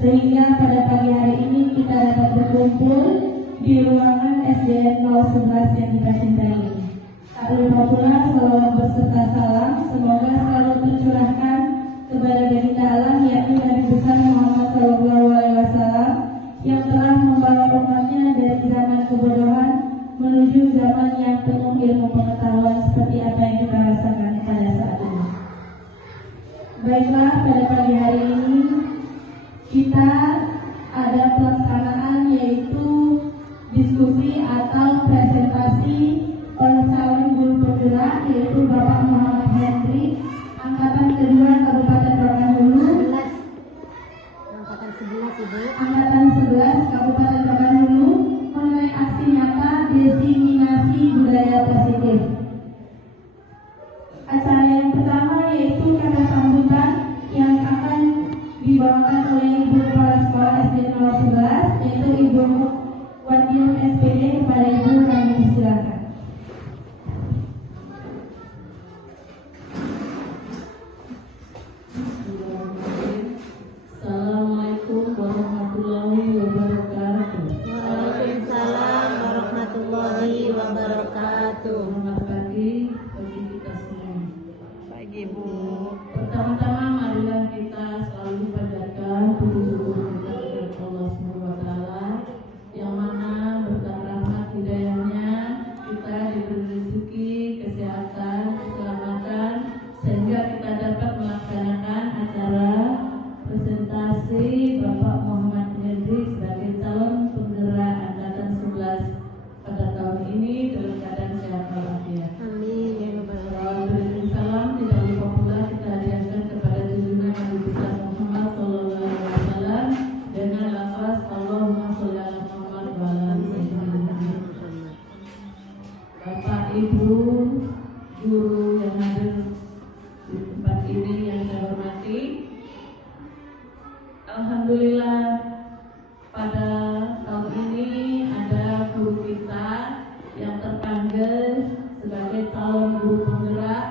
sehingga pada pagi hari ini kita dapat berkumpul di ruangan SDN 011 yang kita cintai. Tak lupa pula salawat berserta salam semoga selalu tercurahkan kepada baginda Allah, yakni Nabi besar Muhammad SAW, yang telah membawa umatnya dari zaman kebodohan menuju zaman yang penuh ilmu pengetahuan seperti apa yang kita rasakan pada saat ini. Baiklah, pada pagi hari ini kita ada pelaksanaan yaitu diskusi atau presentasi oleh calon guru penggerak yaitu Bapak Muhammad Hendri, angkatan kedua Kabupaten Rokan Hulu, angkatan 11 Kabupaten Rokan Hulu, mengenai aksi nyata diseminasi budaya positif. Acara yang pertama yaitu kata sambutan yang akan dibawakan oleh Ibu Kepala Sekolah SD 011 yaitu Ibu Wadium SPD. Kepada Ibu kami persilakan. Assalamualaikum warahmatullahi wabarakatuh. Waalaikumsalam warahmatullahi wabarakatuh. Selamat pagi bagi kita semua. Pagi Bu. Pertama-tama marilah kita selalu panjatkan puji syukur kita kepada Allah SWT, yang mana berkat rahmat hidayahnya kita diberi rezeki, kesehatan, keselamatan, sehingga kita dapat melaksanakan acara presentasi Bapak Muhammad Hendri sebagai calon penggerak angkatan 11 pada tahun ini dalam keadaan sehat walafiat. Amin ya rabbal Salawat alamin. dan salam tidak lupa pula kita hadiahkan kepada junjungan Nabi besar Muhammad SAW dengan lafaz Allahumma sholli ala Muhammad wa ala ali Muhammad. Bapak Ibu guru yang hadir di tempat ini yang saya hormati, alhamdulillah pada tahun ini ada guru kita yang terpanggil sebagai calon guru penggerak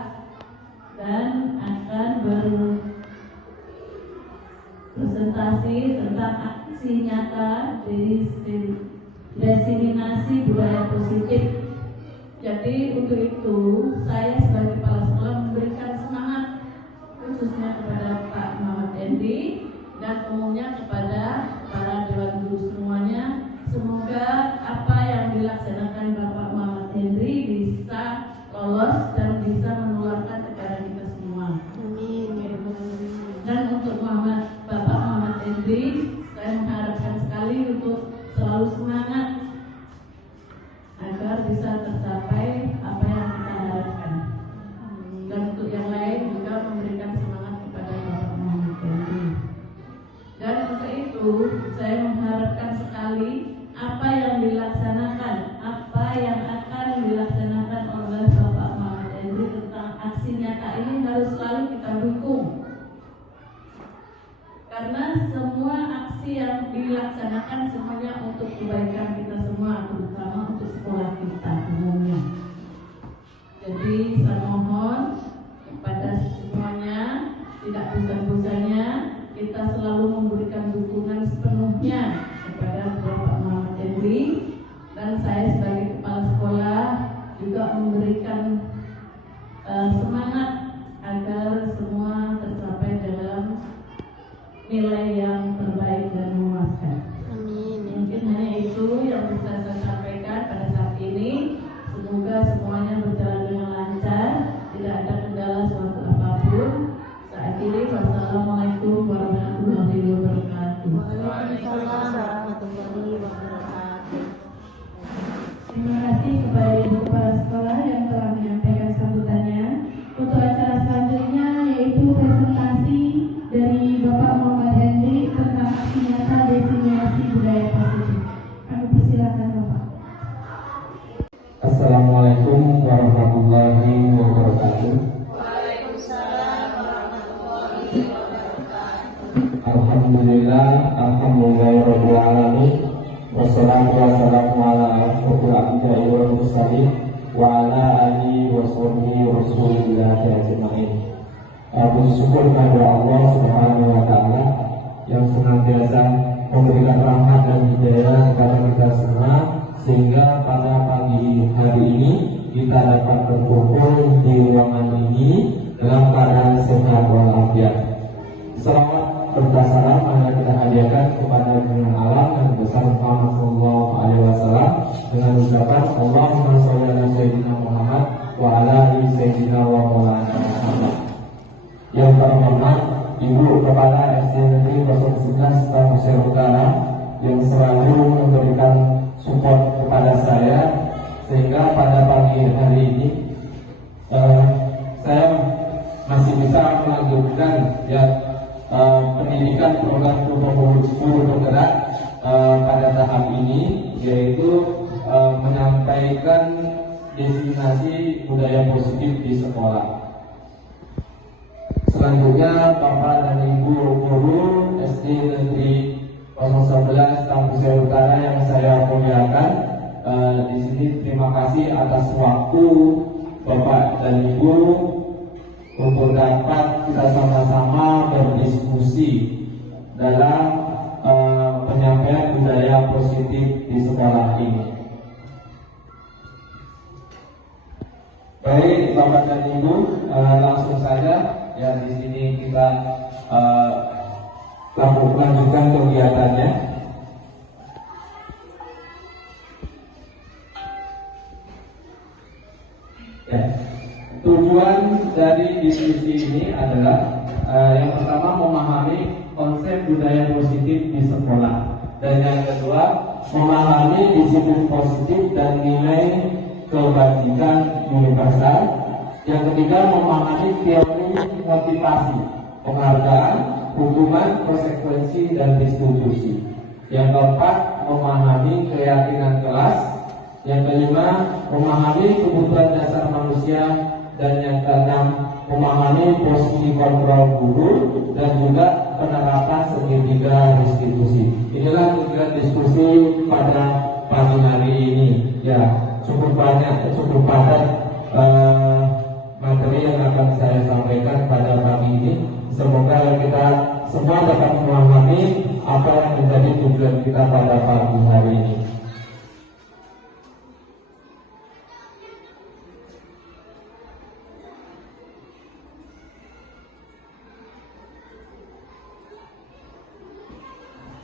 dan akan berpresentasi tentang aksi nyata diseminasi budaya positif. Jadi untuk itu saya sebagai kepala sekolah memberikan semangat khususnya kepada Pak Muhammad Hendri dan umumnya kepada para dewan guru semuanya. Semoga apa yang dilaksanakan Bapak Muhammad Hendri bisa lolos dan bisa menularkan kepada kita semua. Amin ya rabbal alamin. Dan untuk Bapak Muhammad Hendri, saya mengharapkan sekali untuk selalu semangat agar bisa tercapai apa yang kita harapkan. Dan untuk yang lain juga memberikan semangat kepada Bapak Muhammad Hendri. Dan untuk itu saya mengharapkan sekali apa yang dilaksanakan, apa yang akan dilaksanakan oleh Bapak Muhammad Hendri tentang aksi nyata ini harus selalu kita dukung. Karena semua aksi yang dilaksanakan semuanya untuk kebaikan kita semua, terutama untuk sekolah kita umumnya. Jadi saya mohon kepada semuanya, tidak bosan-bosannya kita selalu memberikan dukungan sepenuhnya kepada Bapak Muhammad Hendri, dan saya sebagai kepala sekolah juga memberikan semangat agar semua tercapai dalam nilai yang terbaik dan memuaskan. Amin. Mungkin hanya itu yang bisa saya sampaikan pada saat ini. Semoga semuanya berjalan dengan lancar, tidak ada kendala suatu apapun. Saat ini wassalamualaikum warahmatullahi wabarakatuh. Waalaikumsalam warahmatullahi wabarakatuh. Terima kasih kepada Ibu Kepala Sekolah yang telah menyampaikan sambutannya. Untuk acara selanjutnya yaitu presentasi dari Bapak Muhammad Hendri tentang aksi nyata diseminasi budaya positif. Kami persilakan Bapak. Assalamualaikum warahmatullahi wabarakatuh. Waalaikumsalam warahmatullahi wabarakatuh. Alhamdulillah, rabbil alamin. Wassalatu wassalamu ala asyrofil anbiya'i wal mursalin wa ala alihi wa sahbihi Rasulillah ajmain. Puji syukur kepada Allah Subhanahu wa taala yang senantiasa memberikan rahmat dan hidayah kepada kita semua, sehingga pada pagi hari ini kita dapat berkumpul di ruangan ini dalam keadaan sehat walafiat. Selawat serta salam mari kita hadiahkan kepada junjungan alam dan besar Muhammad sallallahu alaihi wasallam dengan ucapan Allahumma sholli ala sayyidina Muhammad wa ala ali sayyidina wa maulana Muhammad. Yang terhormat Ibu Kepala SD Negeri 011 Tamusir Utara yang selalu memberikan support kepada saya, sehingga pada pagi hari ini saya masih bisa melanjutkan pendidikan program guru bergerak pada tahap ini, yaitu menyampaikan destinasi budaya positif di sekolah. Selanjutnya Bapak dan Ibu guru SD Negeri 011 Tamusir Utara yang saya muliakan, di sini terima kasih atas waktu Bapak dan Ibu untuk dapat kita sama-sama berdiskusi dalam penyampaian budaya positif di sekolah ini. Baik Bapak dan Ibu, langsung saja ya di sini kita lanjutkan kegiatannya. Ya. Tujuan dari diskusi ini adalah yang pertama memahami konsep budaya positif di sekolah, dan yang kedua memahami disiplin positif dan nilai kebajikan universal. Yang ketiga memahami teori motivasi, penghargaan, hukuman, konsekuensi, dan distribusi. Yang keempat memahami keyakinan kelas. Yang kelima memahami kebutuhan dasar manusia. Dan yang keenam memahami posisi kontrol guru dan juga penerapan segitiga restitusi. Inilah tujuan diskusi pada pagi hari ini. Ya, cukup banyak, cukup padat materi yang akan saya sampaikan pada pagi ini. Semoga kita semua dapat memahami apa yang menjadi tujuan kita pada pagi hari ini.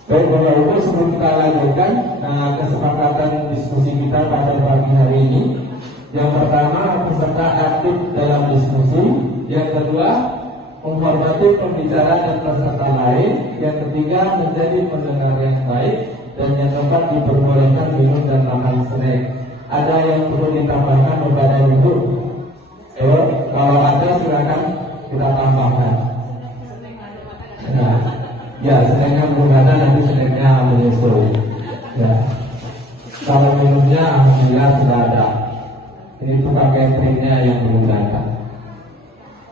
Baik Bapak Ibu, sebelum kita lanjutkan kesepakatan diskusi kita pada pagi hari ini. Yang pertama, peserta aktif dalam diskusi. Yang kedua, menghormati pembicara dan peserta lain. Yang ketiga, menjadi pendengar yang baik. Dan yang keempat, diperbolehkan minum dan makan snack. Ada yang perlu ditambahkan kepada Ibu? Kalau ada silakan kita tambahkan. Nah, ya, snacknya belum ada, nanti snacknya menyusul. Ya, kalau minumnya alhamdulillah sudah ada. Ini tukang cateringnya yang belum datang.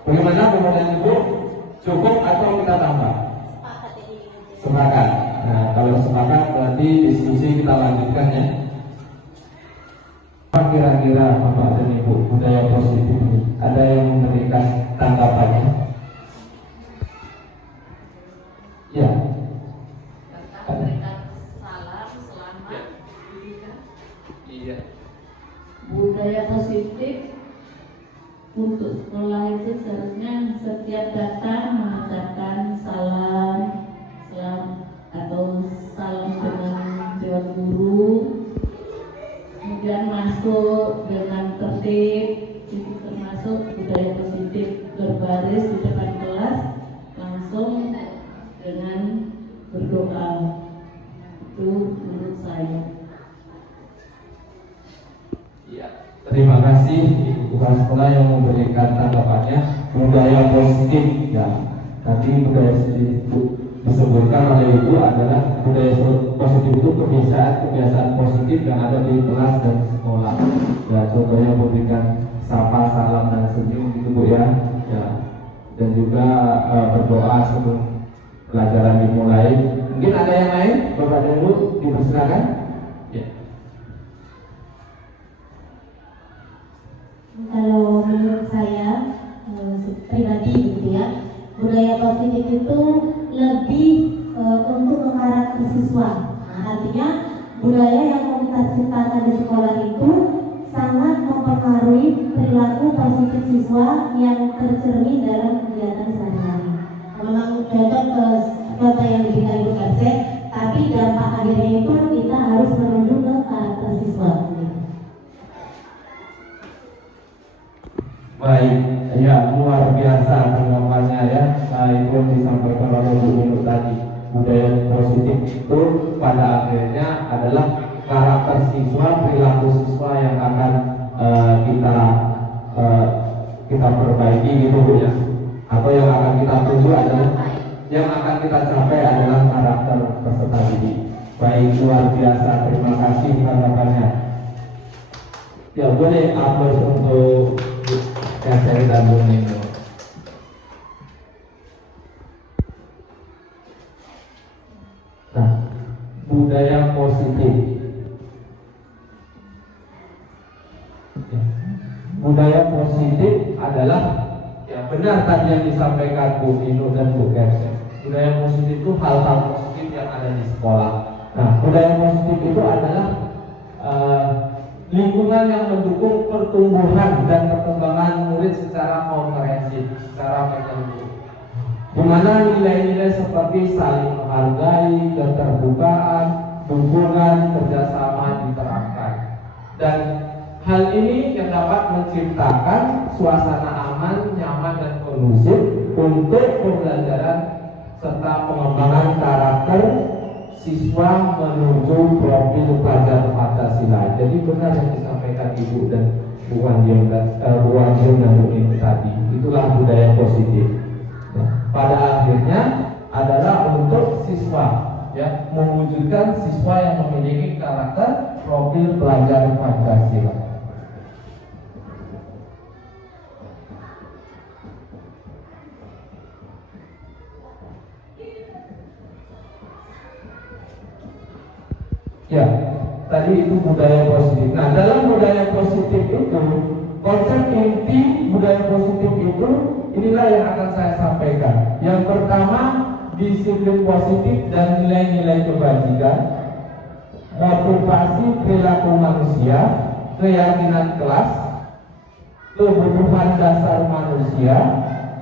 Bagaimana kemudian Ibu? Cukup atau kita tambah? Sepakat. Nah, kalau sepakat berarti diskusi kita lanjutkan ya. Apa kira-kira Bapak dan Ibu budaya positif ini? Ada yang memberikan tanggapannya? Ya. Berikan salam selamat. Iya. Budaya positif untuk sekolah itu seharusnya setiap datang mengucapkan salam atau salam dengan dewan guru, kemudian masuk dengan tertib. Itu termasuk budaya positif. Berbaris di depan kelas langsung dengan berdoa. Itu menurut saya. Ya, terima kasih Ibu Kepala Sekolah yang memberikan tanggapannya. Budaya positif ya. Tadi budaya itu disebutkan oleh Ibu adalah budaya positif itu kebiasaan positif yang ada di kelas dan sekolah. Ya, contohnya memberikan sapa, salam dan senyum gitu Bu ya. Ya. Dan juga berdoa sebelum pelajaran dimulai. Mungkin ada yang lain, Bapak dan Ibu, dipersilakan. Ya. Kalau menurut saya pribadi gitu ya, budaya positif itu lebih siswa. Nah, artinya budaya yang mau kita ciptakan di sekolah itu sangat mempengaruhi perilaku positif siswa yang tercermin dalam kegiatan sehari-hari. Memang cocok ke contoh yang diberikan Ibu RC, tapi dampak akhirnya itu kita harus menuju ke karakter siswa. Baik, ya luar biasa pengapaannya ya. Itu yang disampaikan oleh Bu Nino tadi. Budaya positif itu pada akhirnya adalah karakter siswa, perilaku siswa yang akan kita perbaiki gitu Bu ya. Atau yang akan kita tuju adalah, yang akan kita capai adalah karakter peserta didik. Baik, luar biasa, terima kasih tanggapannya. Ya boleh aplaus untuk Kak dan Bu Nino. Nah, budaya positif. Budaya positif adalah, ya benar tadi yang disampaikan Bu Nino dan Bu Kersen. Budaya positif itu hal-hal positif yang ada di sekolah. Nah, budaya positif itu adalah lingkungan yang mendukung pertumbuhan dan perkembangan murid secara komprehensif, secara menyeluruh, di mana nilai-nilai seperti saling menghargai, keterbukaan, dukungan, kerjasama diterapkan. Dan hal ini yang dapat menciptakan suasana aman, nyaman, dan kondusif untuk pembelajaran serta pengembangan karakter siswa menuju profil pelajar Pancasila. Jadi benar yang disampaikan Ibu dan Bu Wanjung dan Bu Nino tadi. Itulah budaya positif. Nah, pada akhirnya adalah untuk siswa, ya, mewujudkan siswa yang memiliki karakter profil pelajar Pancasila. Ya, tadi itu budaya positif. Nah, dalam budaya positif itu, konsep inti budaya positif itu inilah yang akan saya sampaikan. Yang pertama, disiplin positif dan nilai-nilai kebajikan, motivasi perilaku manusia, keyakinan kelas, kebutuhan dasar manusia,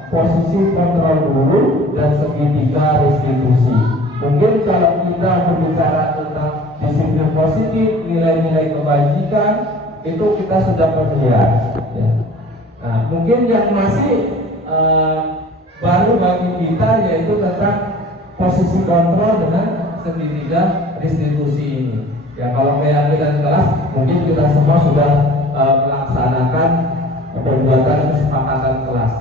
posisi kontrol guru, dan segitiga restitusi. Mungkin kalau kita berbicara tentang disiplin positif, nilai-nilai kebajikan, itu kita sudah familiar. Ya. Nah, mungkin yang masih baru bagi kita yaitu tentang posisi kontrol dengan segitiga restitusi ini. Ya, kalau keyakinan kelas, mungkin kita semua sudah melaksanakan pembuatan kesepakatan kelas.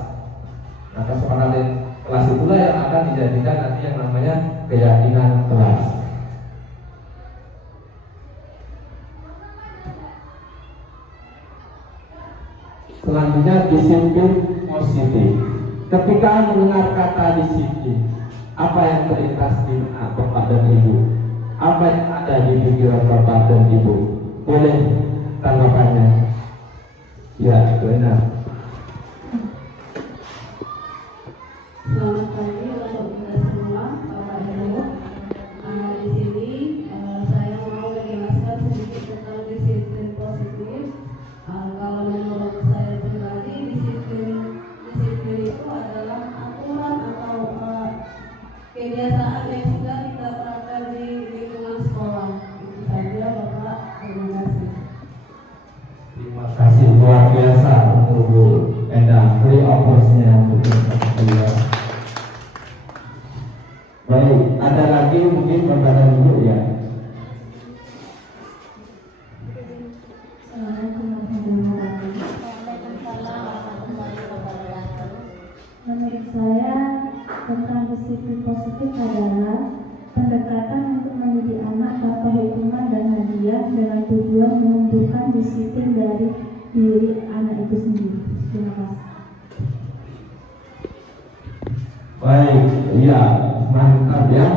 Nah, kesepakatan kelas itulah yang akan dijadikan nanti yang namanya keyakinan kelas. Selanjutnya, disiplin positif. Ketika mendengar kata disiplin, apa yang terlintas di Bapak dan Ibu? Apa yang ada di pikiran Bapak dan Ibu? Boleh tanggapannya? Ya, benar. Selamat pagi untuk kita semua, Bapak dan Ibu. Di sini saya mau menjelaskan sedikit tentang disiplin positif. Kalau menurut saya pribadi, disiplin itu adalah aturan atau kebiasaan yang sudah kita terapkan di lingkungan sekolah. Itu saja, Bapak. Terima kasih. Terima kasih, luar biasa untuk Bu Endang. Beri opusnya untuk kita. Baik, ada lagi mungkin Bapak dan Ibu ya. Menurut saya, tentang disiplin positif adalah pendekatan untuk mendidik anak tanpa hukuman dan hadiah dengan tujuan menumbuhkan disiplin dari diri anak itu sendiri. Terima kasih. Baik, ya mantap ya,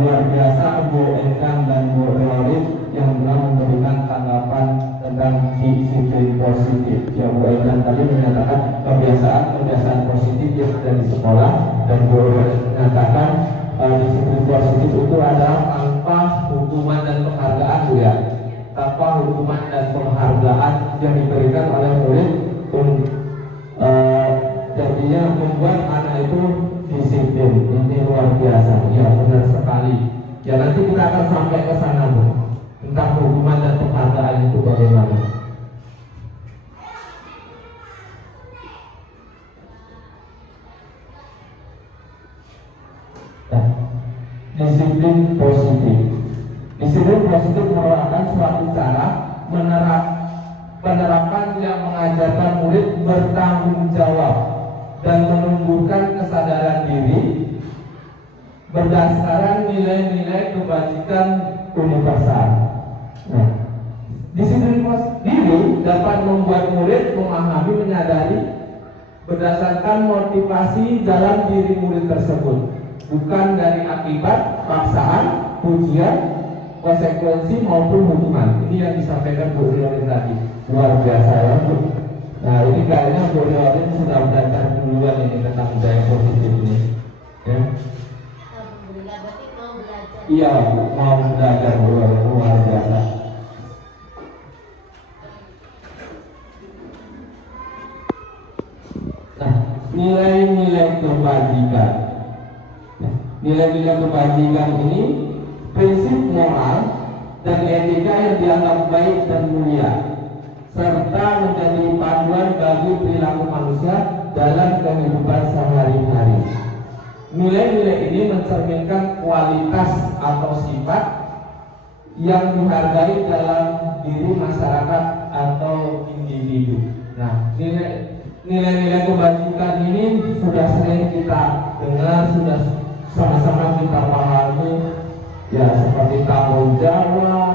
luar biasa Bu Endang dan Bu Rorit yang telah memberikan tanggapan tentang disiplin positif. Ya, Bu Endang tadi menyatakan kebiasaan positif yang ada di sekolah, dan Bu Rorit menyatakan disiplin positif itu adalah tanpa hukuman dan penghargaan, Bu ya. Tanpa hukuman dan penghargaan yang diberikan oleh murid, jadinya membuat anak itu disiplin. Ini luar biasa, ya benar sekali. Ya nanti kita akan sampai ke sana, Bu, tentang hukuman dan penghargaan itu bagaimana. Disiplin positif. Disiplin positif merupakan suatu cara penerapan yang mengajarkan murid bertanggung jawab dan menumbuhkan kesadaran diri berdasarkan nilai-nilai kebajikan universal. Nah, disiplin diri dapat membuat murid memahami, menyadari berdasarkan motivasi dalam diri murid tersebut, bukan dari akibat, paksaan, pujian, konsekuensi maupun hukuman. Ini yang disampaikan Bu Riorin tadi, luar biasa ya Bu. Nah ini kayaknya Bu Riorin sudah belajar duluan ini tentang budaya positif ini ya. Alhamdulillah, berarti mau belajar. Iya Bu, mau belajar Bu Riorin, luar biasa. Nah, nilai-nilai kebajikan. Nilai-nilai kebajikan ini prinsip moral dan etika yang dianggap baik dan mulia, serta menjadi panduan bagi perilaku manusia dalam kehidupan sehari-hari. Nilai-nilai ini mencerminkan kualitas atau sifat yang dihargai dalam diri masyarakat atau individu. Nah, nilai-nilai kebajikan ini sudah sering kita dengar, sudah sama-sama kita pahami, ya seperti tanggung jawab,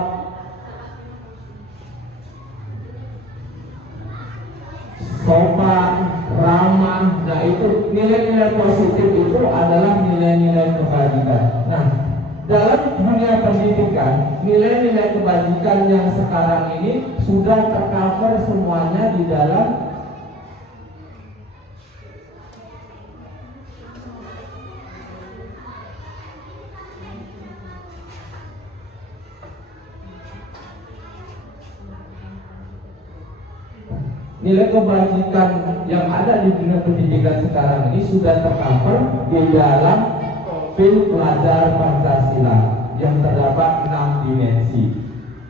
sopan, ramah. Nah itu nilai-nilai positif itu adalah nilai-nilai kebajikan. Nah dalam dunia pendidikan, nilai-nilai kebajikan yang sekarang ini sudah tercover semuanya di dalam nilai kebajikan yang ada di dunia pendidikan sekarang ini sudah tercover di dalam profil pelajar Pancasila yang terdapat 6 dimensi.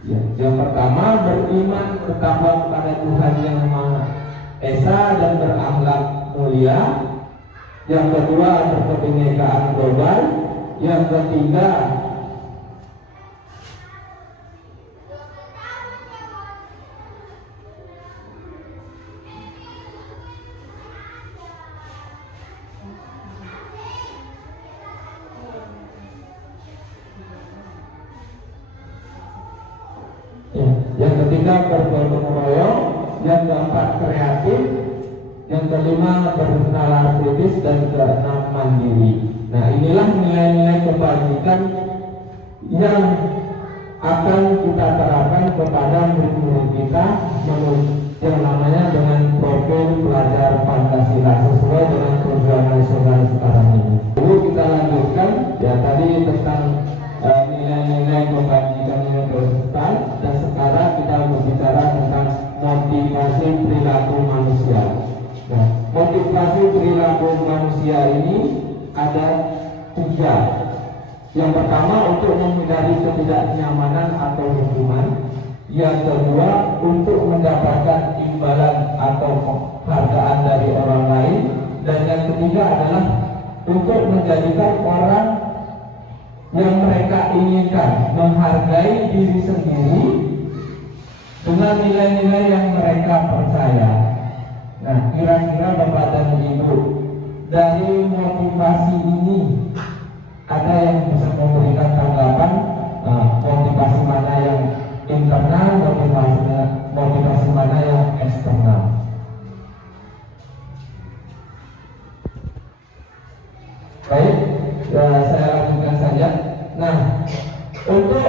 Ya, yang pertama beriman bertakwa kepada Tuhan Yang Maha Esa dan berakhlak mulia. Yang kedua berkebinekaan global. Yang ketiga bergotong royong, yang keempat kreatif, yang kelima bernalar kritis, dan keenam mandiri. Nah inilah nilai-nilai kebajikan yang akan kita terapkan kepada murid-murid kita yang namanya dengan profil pelajar Pancasila sesuai dengan tujuan nasional sekarang ini. Dulu kita lanjutkan ya tadi tentang nilai-nilai kebajikan universal, dan sekarang kita berbicara tentang motivasi perilaku manusia. Nah, motivasi perilaku manusia ini ada 3. Yang pertama untuk menghindari ketidaknyamanan atau hukuman. Yang kedua untuk mendapatkan imbalan atau penghargaan dari orang lain. Dan yang ketiga adalah untuk menjadikan orang yang mereka inginkan menghargai diri sendiri dengan nilai-nilai yang mereka percaya. Nah, kira-kira Bapak dan Ibu, dari motivasi ini ada yang bisa memberikan tanggapan? Motivasi mana yang internal, motivasi mana yang eksternal? Baik, saya lanjutkan saja. Nah, untuk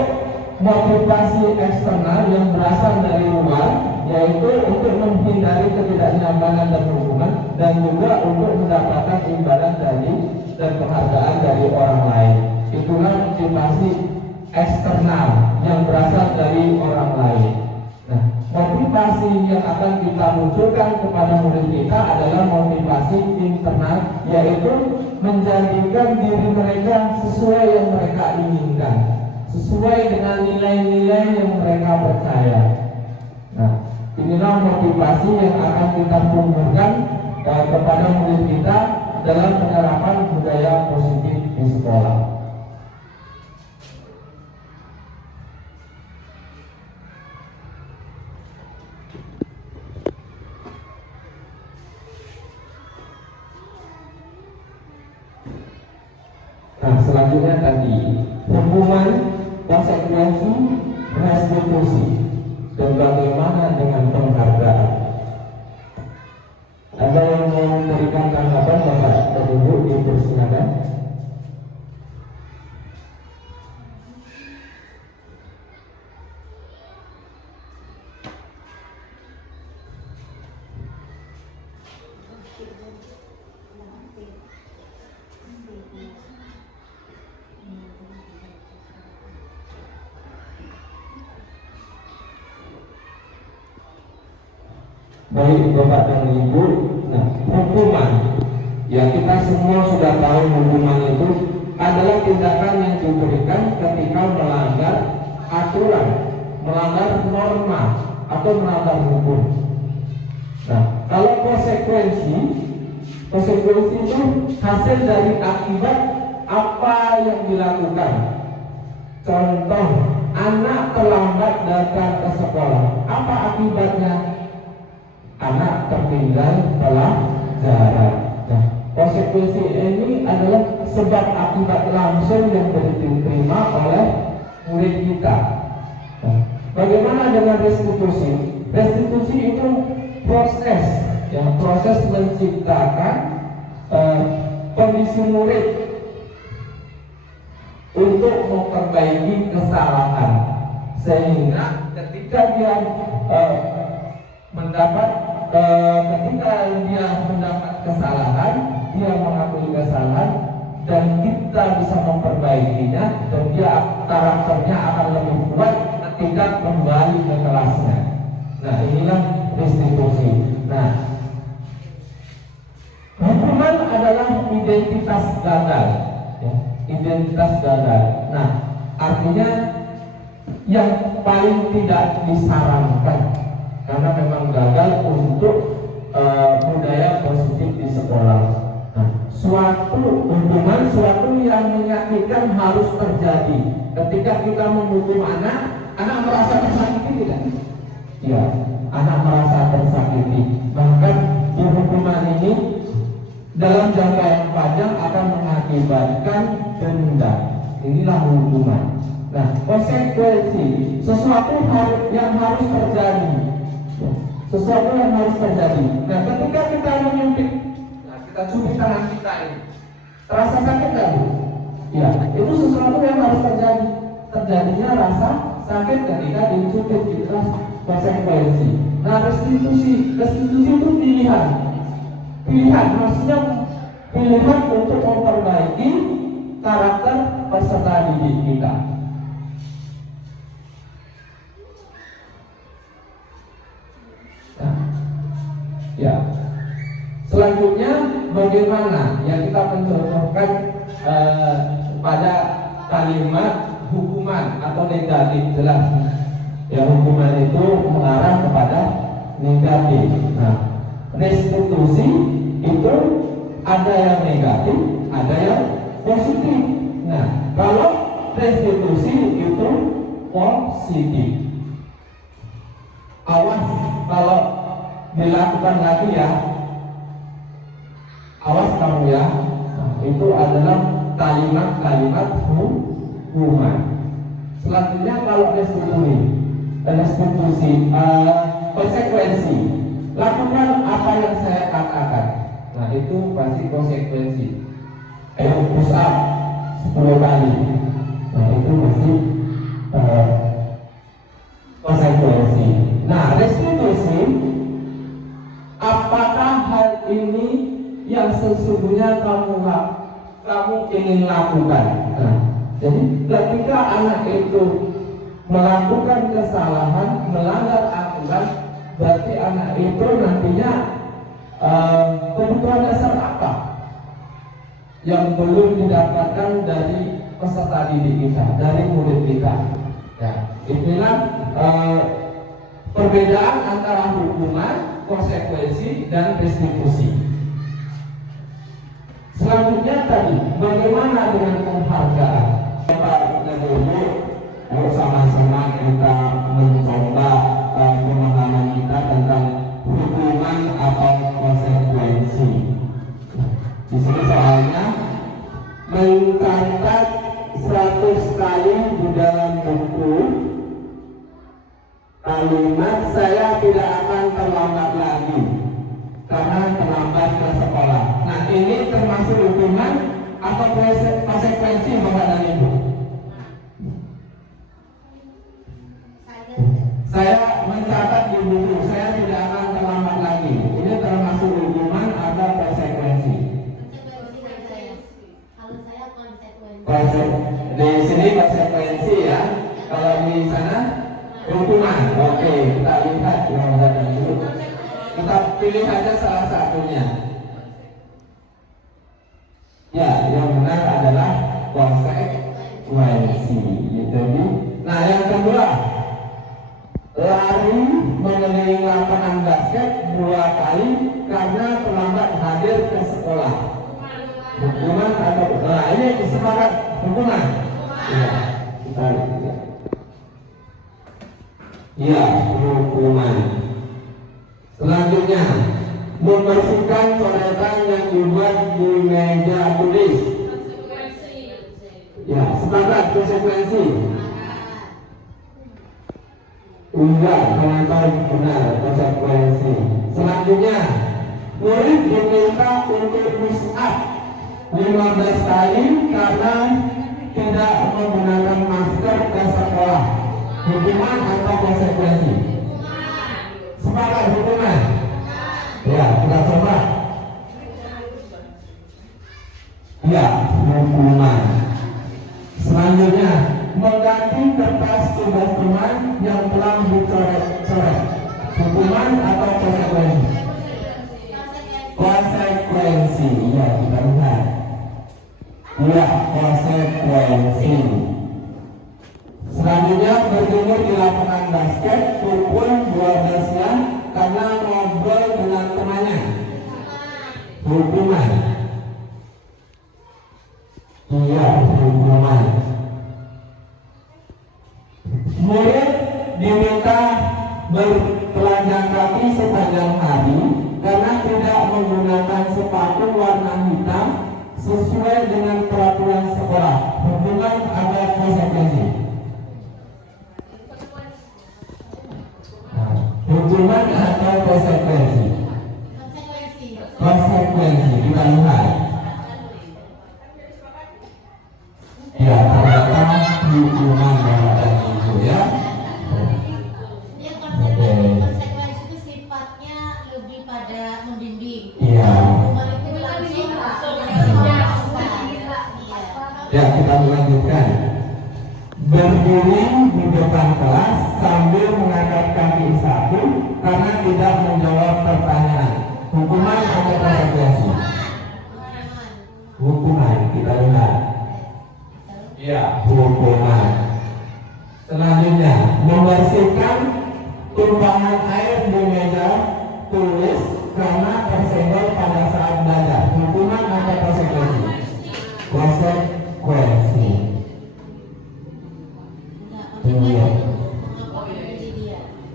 motivasi eksternal yang berasal dari luar, yaitu untuk menghindari ketidaknyamanan dan hukuman, dan juga untuk mendapatkan imbalan dari dan penghargaan dari orang lain. Itulah motivasi eksternal yang berasal dari orang lain. Nah, motivasi yang akan kita munculkan kepada murid kita adalah motivasi internal, yaitu menjadikan diri mereka sesuai yang mereka inginkan, sesuai dengan nilai-nilai yang mereka percaya. Nah, inilah motivasi yang akan kita tumbuhkan kepada murid kita dalam penerapan budaya positif di sekolah. Nah, selanjutnya tadi hukuman, konsekuensi, restitusi, dan bagaimana dengan penghargaan. Ada yang mau memberikan tanggapan, Bapak Ibu, dipersilakan. Baik Bapak dan Ibu, nah hukuman, ya kita semua sudah tahu hukuman itu adalah tindakan yang diberikan ketika melanggar aturan, melanggar norma atau melanggar hukum. Nah, kalau konsekuensi itu hasil dari akibat apa yang dilakukan. Contoh, anak terlambat datang ke sekolah, apa akibatnya? Anak tertinggal pelajaran. Nah, konsekuensi ini adalah sebab akibat langsung yang diterima oleh murid kita. Nah, bagaimana dengan restitusi? Restitusi itu proses, yang proses menciptakan kondisi murid untuk memperbaiki kesalahan, sehingga ketika dia ketika dia mendapat kesalahan, dia mengakui kesalahan dan kita bisa memperbaikinya, dan dia karakternya akan lebih kuat ketika kembali ke kelasnya. Nah, inilah restitusi. Nah, hukuman adalah identitas gagal, ya, identitas gagal. Nah, artinya yang paling tidak disarankan, karena memang gagal untuk budaya positif di sekolah. Nah, suatu hukuman, suatu yang menyakitkan harus terjadi. Ketika kita menghukum anak merasa tersakiti tidak? Ya, anak merasa tersakiti. Bahkan di hukuman ini dalam jangka yang panjang akan mengakibatkan denda. Inilah hukuman. Nah, konsekuensi, sesuatu yang harus terjadi. Sesuatu yang harus terjadi. Nah, ketika kita menyuntik, kita cubit tangan kita ini, terasa sakit nggak, Bu? Ya, itu sesuatu yang harus terjadi. Terjadinya rasa sakit ketika dicubit, itulah konsekuensi. Nah, restitusi itu pilihan, maksudnya pilihan untuk memperbaiki karakter peserta didik kita. Ya, selanjutnya bagaimana yang kita mencontohkan pada kalimat hukuman atau negatif, jelas ya, hukuman itu mengarah kepada negatif. Nah, restitusi itu ada yang negatif, ada yang positif. Nah, kalau restitusi itu positif, awas kalau dilakukan lagi ya, awas kamu ya. Nah, itu adalah kalimat-kalimat hukuman. Selanjutnya kalau restitusi, konsekuensi, lakukan apa yang saya katakan. Nah, itu pasti konsekuensi. Ayo push up 10 kali. Nah, itu masih konsekuensi. Nah, restitusi, apakah hal ini yang sesungguhnya kamu kamu ingin lakukan. Nah, jadi ketika anak itu melakukan kesalahan, melanggar aturan, berarti anak itu nantinya kebutuhan dasar apa yang belum didapatkan dari peserta didik kita, dari murid kita. Ya, inilah perbedaan antara hukuman, konsekuensi, dan restitusi. Selanjutnya tadi, bagaimana dengan penghargaan? Kita dulu, sama-sama kita mencoba pemahaman kita tentang hukuman atau konsekuensi. Di sini soalnya mencatat 100 kali di dalam buku kalimat saya tidak akan terlambat lagi karena terlambat ke sekolah. Nah, ini termasuk hukuman atau konsekuensi Bapak dan Ibu? Saya mencatat di buku saya tidak akan terlambat lagi. Ini termasuk hukuman atau konsekuensi? Kalau saya konsekuensi. Di sini konsekuensi ya. Kalau di sana hukuman. Oke, kita lihat Bapak dan Ibu. Kita pilih aja salah satunya. Ya, yang benar adalah konsekuensi. Jadi, nah yang kedua, lari mengelilingi lapangan basket 2 kali karena terlambat hadir ke sekolah. Hukuman atau ini disepakati hukuman? Ya, kita lihat. Ya, hukuman. Selanjutnya, membersihkan coretan yang dibuat di meja tulis. Ya, sepakat konsekuensi. Enggak, komentar benar konsekuensi. Selanjutnya, murid diminta untuk push up 15 kali karena tidak menggunakan masker ke sekolah. Hukuman atau konsekuensi? Sepakat hukuman? Ya, kita coba. Ya, hukuman. Selanjutnya, mengganti kertas tugas teman yang telah dicoret-coret. Hukuman atau konsekuensi? Konsekuensi. Ya, kita lihat. Ya, konsekuensi. Selanjutnya, berjemur di lapangan basket pukul 12-nya karena ngobrol dengan temannya. Hukuman. Iya, hukuman. Murid diminta bertelanjang kaki sepanjang hari karena tidak menggunakan sepatu warna hitam sesuai dengan peraturan sekolah. Hukuman atau konsekuensi? Hukuman atau konsekuensi? Konsekuensi. Kita lihat. Ya, ternyata hukuman Bapak dan Ibu ya. Konsekuensi itu sifatnya lebih pada membimbing. Iya. Hukuman itu langsung Ya, kita melanjutkan. Berdiri di depan kelas sambil mengangkat kaki satu karena tidak menjawab pertanyaan. Hukuman atau konsekuensi? Hukuman. Kita lihat. Ya, hukuman. Selanjutnya, membersihkan tumpahan air di meja tulis karena tersenggol pada saat belajar. Hukuman atau konsekuensi? Konsekuensi.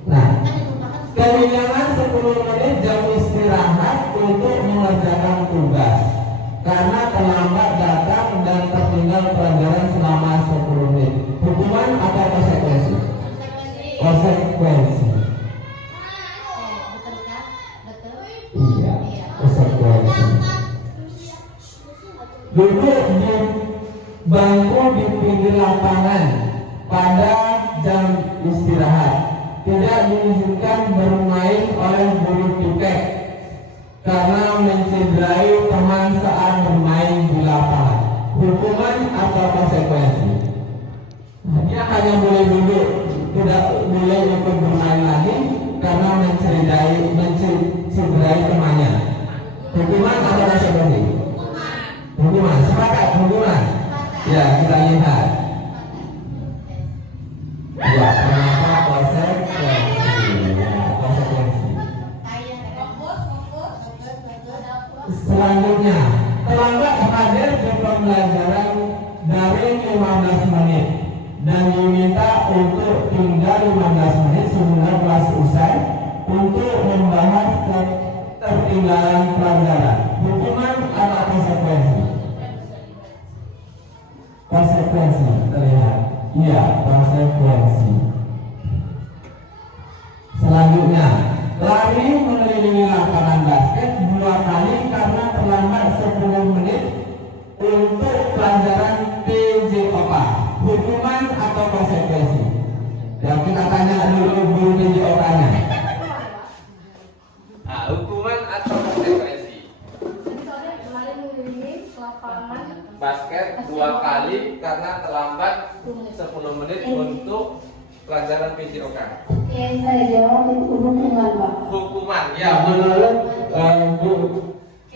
Nah, kehilangan 10 menit jam istirahat untuk mengerjakan tugas karena terlambat datang dan tertinggal pelajaran selama 10 menit. Hukuman atau konsekuensi? Konsekuensi. Iya, konsekuensi. Duduk di bangku di pinggir lapangan pada jam istirahat. Tidak diizinkan bermain oleh guru piket karena mencederai teman saat bermain di lapangan. hukuman atau konsekuensi. Dia hanya boleh duduk, tidak boleh ikut bermain lagi karena mencederai temannya. Hukuman atau konsekuensi? Hukuman. Sepakat hukuman? Ya, kita lihat. Ya, kenapa konsekuensi? Ya, konsekuensi. Selanjutnya, terlambat hadir di pembelajaran dari 15 menit dan diminta untuk tinggal 15 menit sebelum kelas usai untuk membahas ketertinggalan pelajaran. Hukuman atau konsekuensi? Konsekuensi terlihat. Iya, konsekuensi. Selanjutnya, lari mengelilingi lapangan basket 2 kali karena terlambat 10 menit untuk pelajaran PJOK. Hukuman atau konsekuensi? Ya, kita tanya dulu guru PJOK-nya. Hukuman atau konsekuensi? Basket 2 kali karena terlambat 10 menit untuk pelajaran PJOK. Oke, saya jawab itu hukuman, Pak. Hukuman, ya, menurut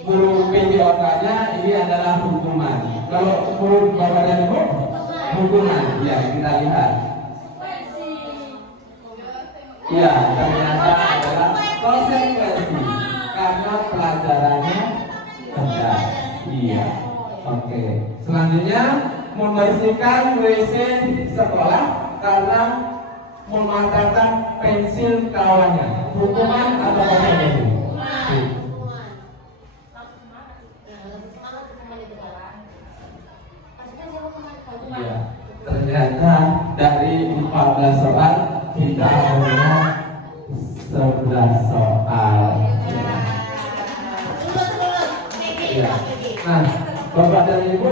guru PJOK-nya ini adalah hukuman. Kalau menurut Bapak dan Ibu, hukuman. Ya, kita lihat. Ya, ternyata adalah konsekuensi karena pelajarannya rendah. Iya. Oke. Selanjutnya, membersihkan WC sekolah karena mematahkan pensil kawannya. Hukuman atau konsekuensi? Ya, ternyata dari 14 soal kita punya 11 soal. Ya. Nah, Bapak dan Ibu,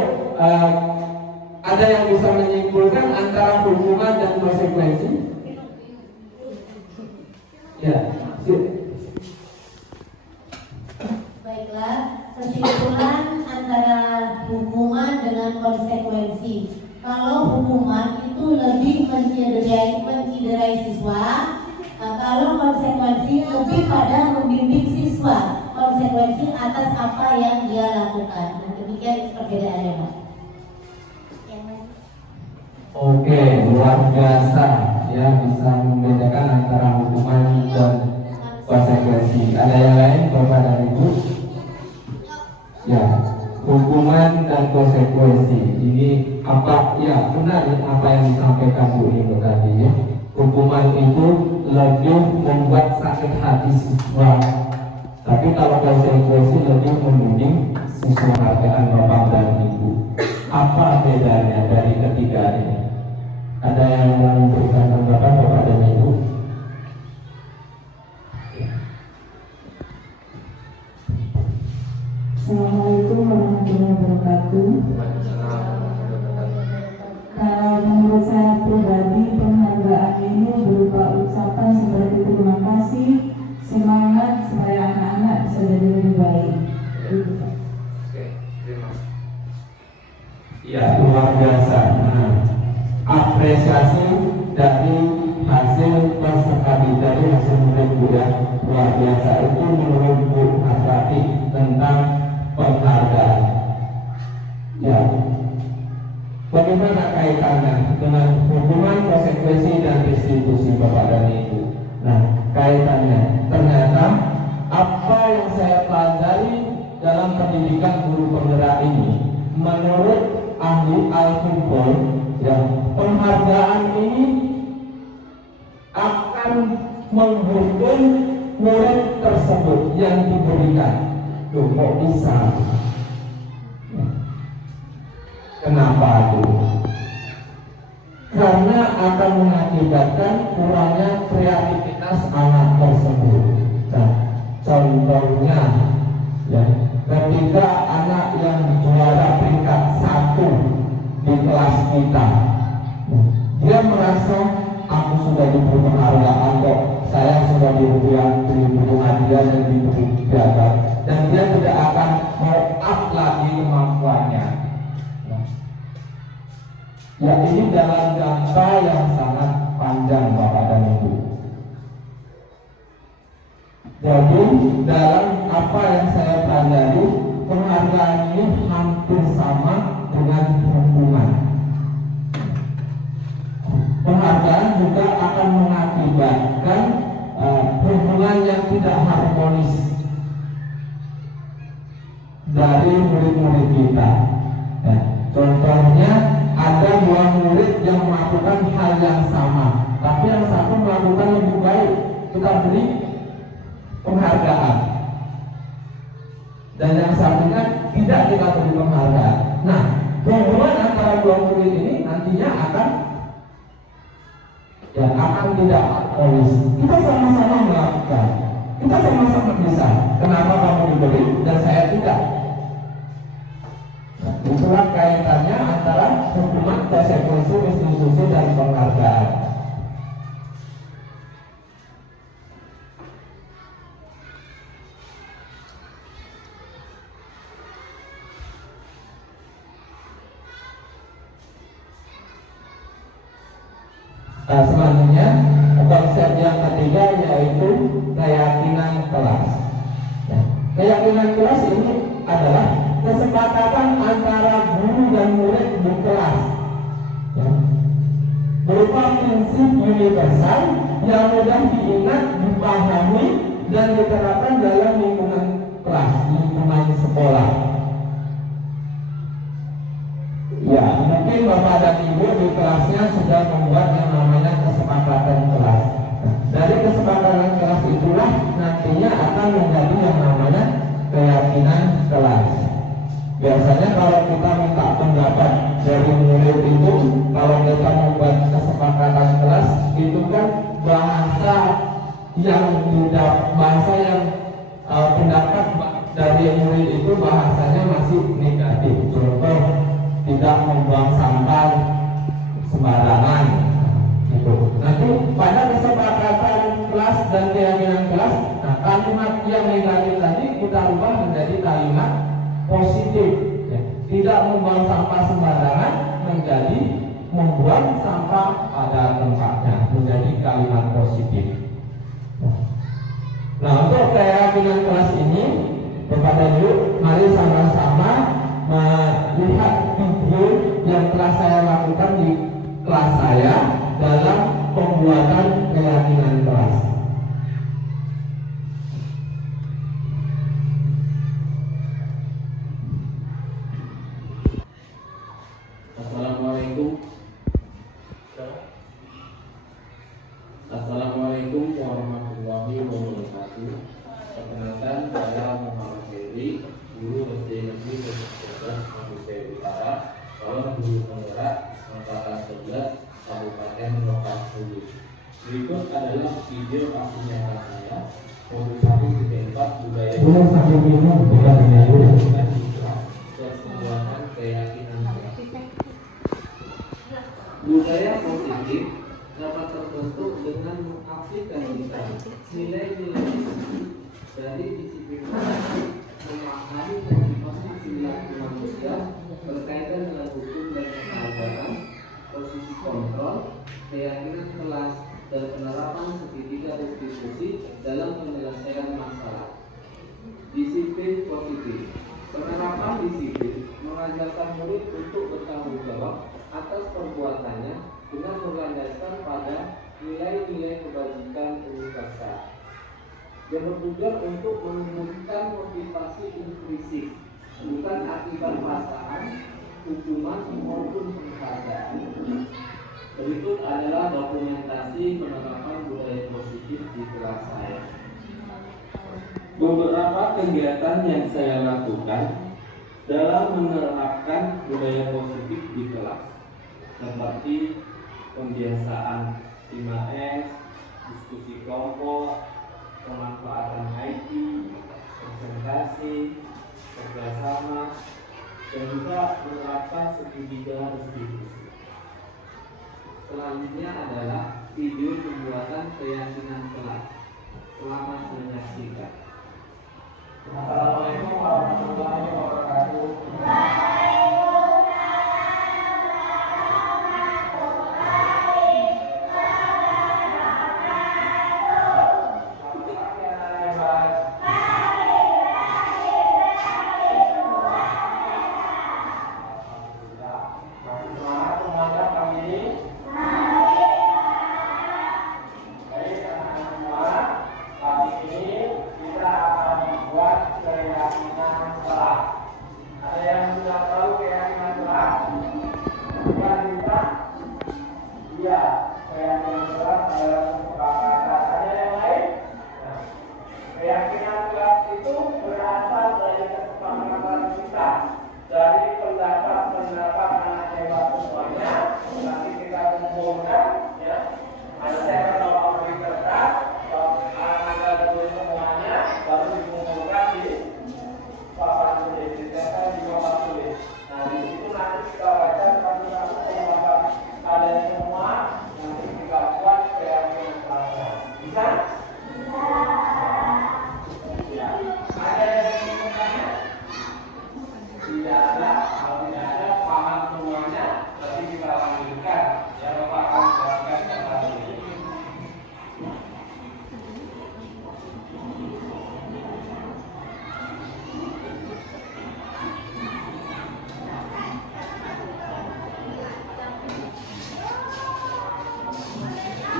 ada yang bisa menyimpulkan antara hukuman dan konsekuensi? Ya. Baiklah, kesimpulan antara hukuman dengan konsekuensi. Kalau hukuman itu lebih menciderai siswa, kalau konsekuensi lebih pada membimbing siswa, konsekuensi atas apa yang dia lakukan. Nah, demikian perbedaannya, Pak. Oke, luar biasa ya, bisa membedakan antara hukuman dan konsekuensi. Ada yang lain, Bapak dan Ibu? Ya, hukuman dan konsekuensi ini apa? Ya, benar apa yang disampaikan Bu Ibu tadi ya. Hukuman itu lebih membuat sakit hati siswa, tapi kalau konsekuensi lebih membimbing siswa. Hargaan Bapak dan Ibu, apa bedanya dari ketiga ini? Ada yang mau memberikan tanggapan Bapak dan Ibu? Assalamualaikum warahmatullahi wabarakatuh. Kalau menurut saya pribadi, penghargaan ini berupa ucapan seperti terima kasih, semangat supaya anak-anak bisa jadi lebih baik. Ya, luar biasa. Nah, apresiasi dari hasil peserta dari hasil murid ya, luar biasa. Itu menurut Bu Hasrati tentang penghargaan. Ya, bagaimana kaitannya dengan hukuman, konsekuensi dan restitusi Bapak dan Ibu? Nah, kaitannya ternyata apa yang saya pelajari dalam pendidikan guru penggerak ini, menurut ahli Al-Furqan, ya, penghargaan ini akan menghukum murid tersebut yang diberikan. Loh, kok bisa? Kenapa itu? Karena akan mengakibatkan kurangnya kreativitas anak tersebut. Nah, contohnya, ya, ketika anak yang juara peringkat 1 di kelas kita, dia merasa aku sudah diberi penghargaan kok, saya sudah diberi hadiah dan diberi piagam, dan dia tidak akan mau up lagi kemampuannya. Nah, Ya, ini dalam jangka yang sangat panjang Bapak dan Ibu. Jadi dalam apa yang saya pelajari, penghargaan ini hampir sama dengan hukuman. Penghargaan juga akan mengakibatkan hubungan yang tidak harmonis dari murid-murid kita. Ya, contohnya ada dua murid yang melakukan hal yang sama, tapi yang satu melakukan lebih baik, kita beri penghargaan, dan yang satunya tidak kita beri penghargaan. Nah, hubungan antara dua murid ini nantinya akan tidak harmonis. Kita sama-sama melakukan, kita sama-sama bisa. Kenapa kamu diberi dan saya tidak? Itulah kaitannya antara hukuman, konsekuensi, institusi, dan penghargaan. Selanjutnya konsep yang ketiga yaitu keyakinan kelas. Keyakinan kelas ini adalah kesepakatan antara guru dan murid di kelas, berupa prinsip universal yang mudah diingat, dipahami, dan diterapkan dalam lingkungan kelas, lingkungan sekolah. Ya, mungkin Bapak dan Ibu di kelasnya sudah membuat yang namanya kesepakatan kelas. Dari kesepakatan kelas itulah nantinya akan menjadi yang namanya keyakinan kelas. Biasanya kalau kita minta pendapat dari murid itu, kalau kita membuat kesepakatan kelas, itu kan bahasa yang pendapat dari murid itu bahasanya masih negatif. Contoh, tidak membuang sampah sembarangan gitu. Nanti pada kesepakatan kelas dan keyakinan kelas, kalimat yang negatif tadi kita rubah menjadi kalimat positif, ya. Tidak membuang sampah sembarangan menjadi membuang sampah pada tempatnya, menjadi kalimat positif. Nah, untuk keyakinan kelas ini, kepada Ibu, mari sama-sama melihat video yang telah saya lakukan di kelas saya dalam pembuatan keyakinan kelas. Assalamualaikum warahmatullahi wabarakatuh. Perkenalkan, saya Muhammad Heri, guru SD Negeri 11 Mampusai Utara, calon guru penggerak angkatan 11 Kabupaten Lokal Hulu. Berikut adalah video aksi nyata saya, modul 1.4 budaya dan pembuatan keyakinan. Budaya positif dapat terbentuk dengan mengaplikasikan nilai-nilai dari disiplin memahami motivasi perilaku manusia berkaitan dengan hukum dan kesabaran, posisi kontrol, keyakinan kelas, dan penerapan segitiga diskusi dalam penyelesaian masalah. Disiplin positif. Penerapan disiplin mengajarkan murid untuk bertanggung jawab atas perbuatannya dengan berlandaskan pada nilai-nilai kebajikan universal. Dia bertujuan untuk menumbuhkan motivasi intrinsik, bukan akibat perasaan, hukuman maupun penghargaan. Berikut adalah dokumentasi penerapan budaya positif di kelas saya. Beberapa kegiatan yang saya lakukan dalam menerapkan budaya positif di kelas, seperti pembiasaan 5S, diskusi kelompok, pemanfaatan IT, presentasi, kerjasama, dan juga menerapkan segitiga distribusi. Selanjutnya adalah video pembuatan keyakinan kelas. Selamat menyaksikan. Assalamualaikum warahmatullahi wabarakatuh.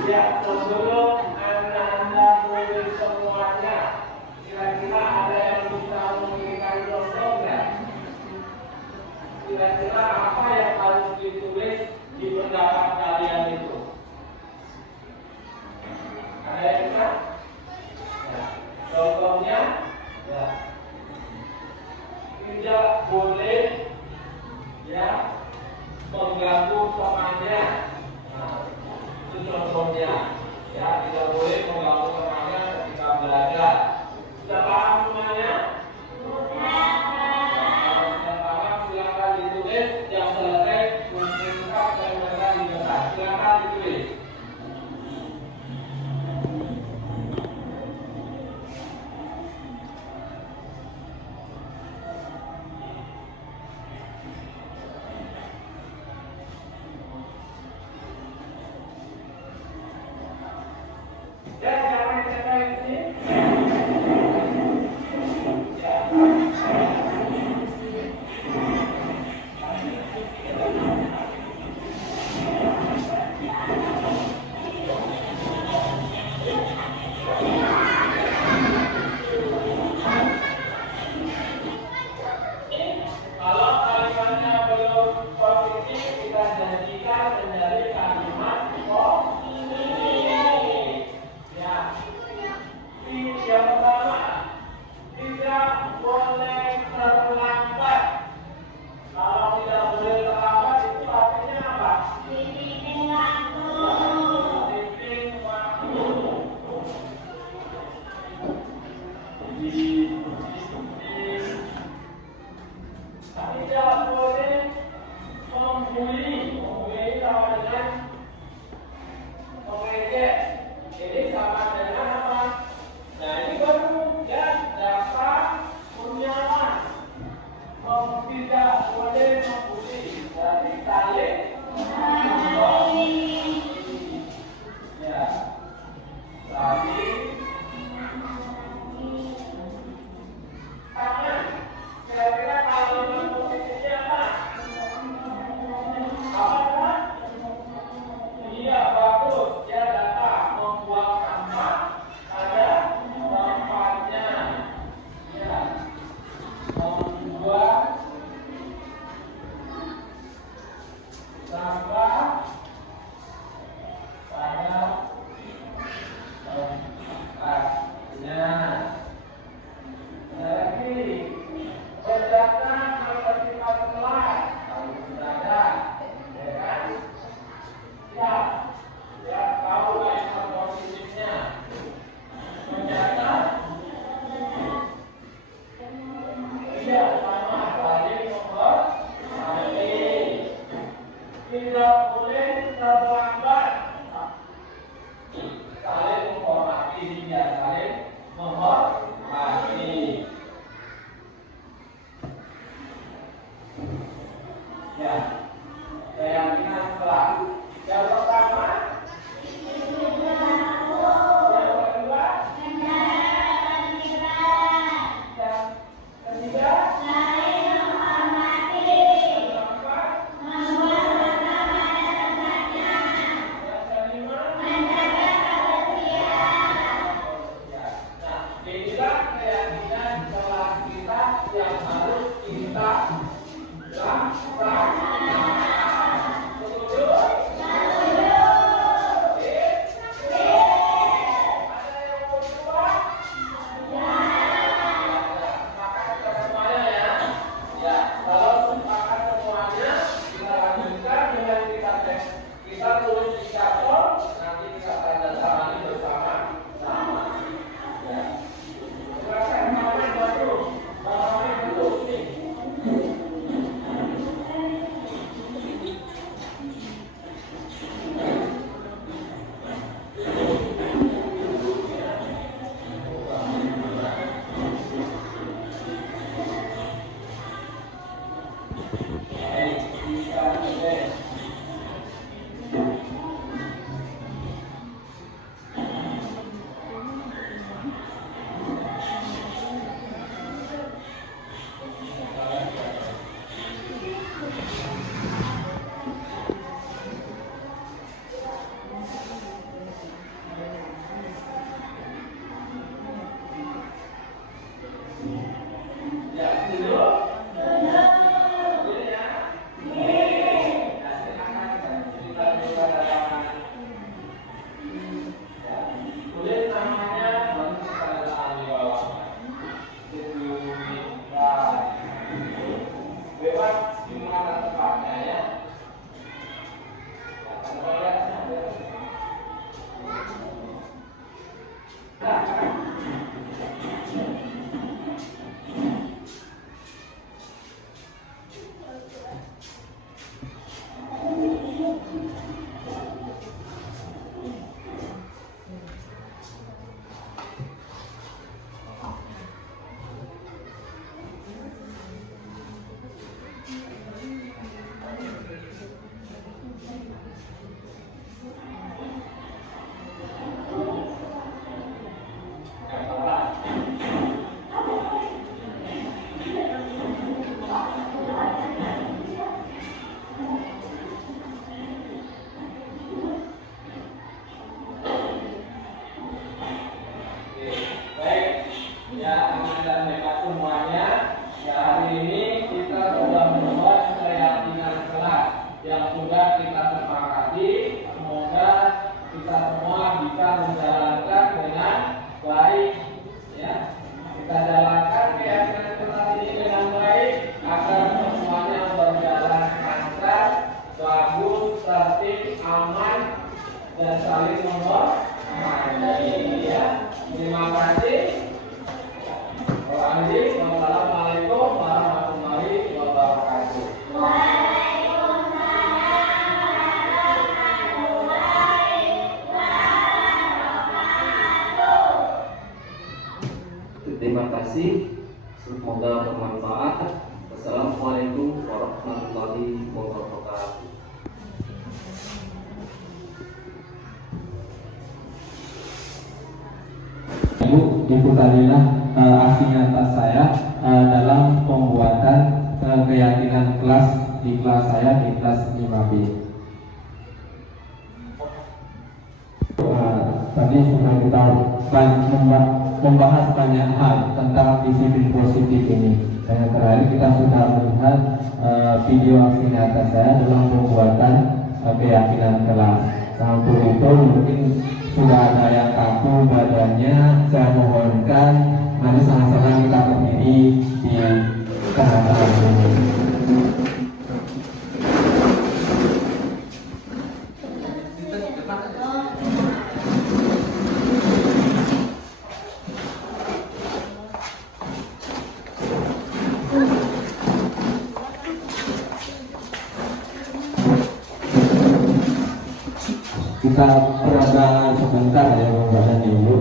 Ya, sebelum Anda tulis semuanya, kira-kira ada yang bisa memberikan contoh nggak? Kira-kira apa yang harus ditulis di pendapat kalian itu? Ada yang bisa? Ya. Contohnya, ya, tidak boleh ya mengganggu temannya. Nah, itu contohnya. Ya, tidak boleh mengganggu temannya ketika belajar. Sudah paham semuanya? Kalau sudah paham, silakan ditulis. Yang selesai mengirimkan dan mereka di depan. Silakan ditulis. Ya, siapa yang di sini? Kalau kalimatnya belum positif, kita janjikan menjadi kalimat positif. Ya. Yang pertama, tidak boleh terlambat. Kalau tidak boleh terlambat itu artinya apa? Disiplin waktu. Disiplin waktu. Tidak boleh membuli. Membuli sama dengan mengejek. Jadi sama dengan apa? Nah, ini baru ya dasar penyaman. Tidak boleh membuli. Jadi saling ya, saling tangan. Kira-kira kalimat positifnya apa? Apa? Iya, bagus. Dia datang membuang sampah pada tempatnya. Ya, membuang sampah pada tempatnya. Ada lagi, berdatang mempercepat kelas. Kalau sudah ada, ya kan? Ya, ya tahu kalimat positifnya. Mencatat. Iya, sama saling menghormati. Tidak boleh terlambat. Saling menghormati dia, saling menghormati. Ya, keyakinan kelas. Yang pertama, yang kedua, yang ketiga, yang keempat, yang kelima, ya. Nah, inilah keyakinan kelas kita yang harus kita laksanakan. Setuju? Kita tulis di karton, nanti kita tanda tangani bersama-sama. Ya. Silakan Mama baru, Mama dulu nih. Baik, kita tulis. Terima kasih, semoga bermanfaat. Wassalamualaikum warahmatullahi wabarakatuh. Ibu, diputarilah aksi nyata saya dalam pembuatan keyakinan kelas di kelas saya di kelas 5B. Tadi sudah kita membahas banyak hal tentang disiplin positif ini. Dan yang terakhir kita sudah melihat video aksi nyata saya dalam pembuatan keyakinan kelas. Nah, untuk itu mungkin sudah ada yang kaku badannya, saya mohonkan mari sama-sama kita berdiri di tengah-tengah ini. Kita peragaan sebentar ya Bapak dan Ibu.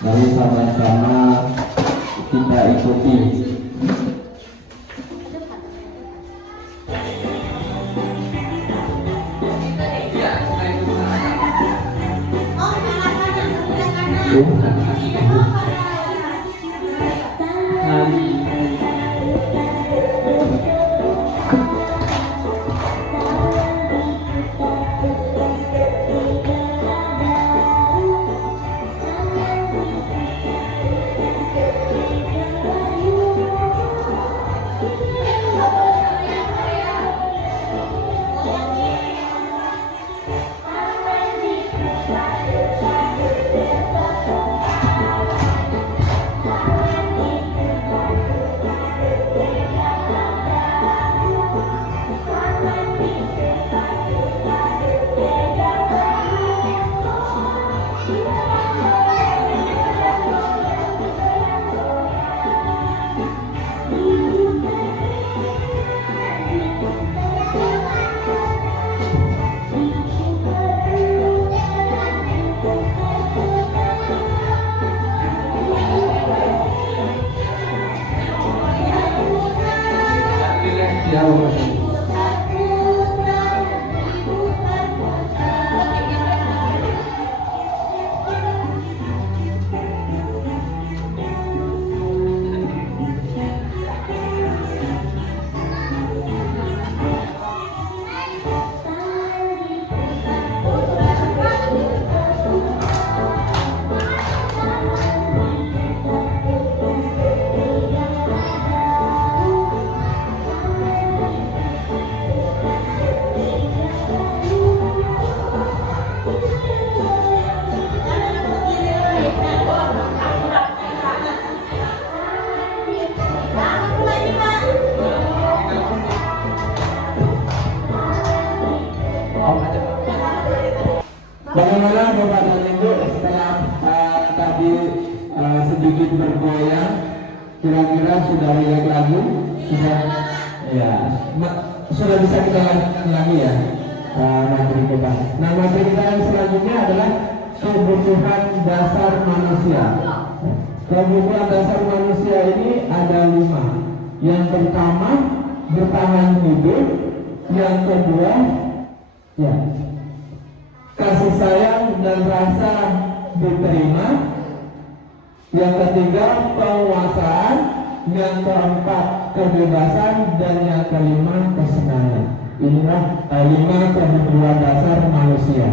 Mari sama-sama kita ikuti. Bagaimana Bapak dan Ibu setelah tadi sedikit bergoyang, kira-kira sudah rileks lagi? Sudah, ya. sudah bisa kita lanjutkan lagi ya materi kita. Nah, materi kita yang selanjutnya adalah kebutuhan dasar manusia. Kebutuhan dasar manusia ini ada 5. Yang pertama, bertahan hidup. Yang kedua, ya, kasih sayang dan rasa diterima. Yang ketiga, penguasaan. Yang keempat, kebebasan. Dan yang kelima, kesenangan. Inilah 5 kebutuhan dasar manusia.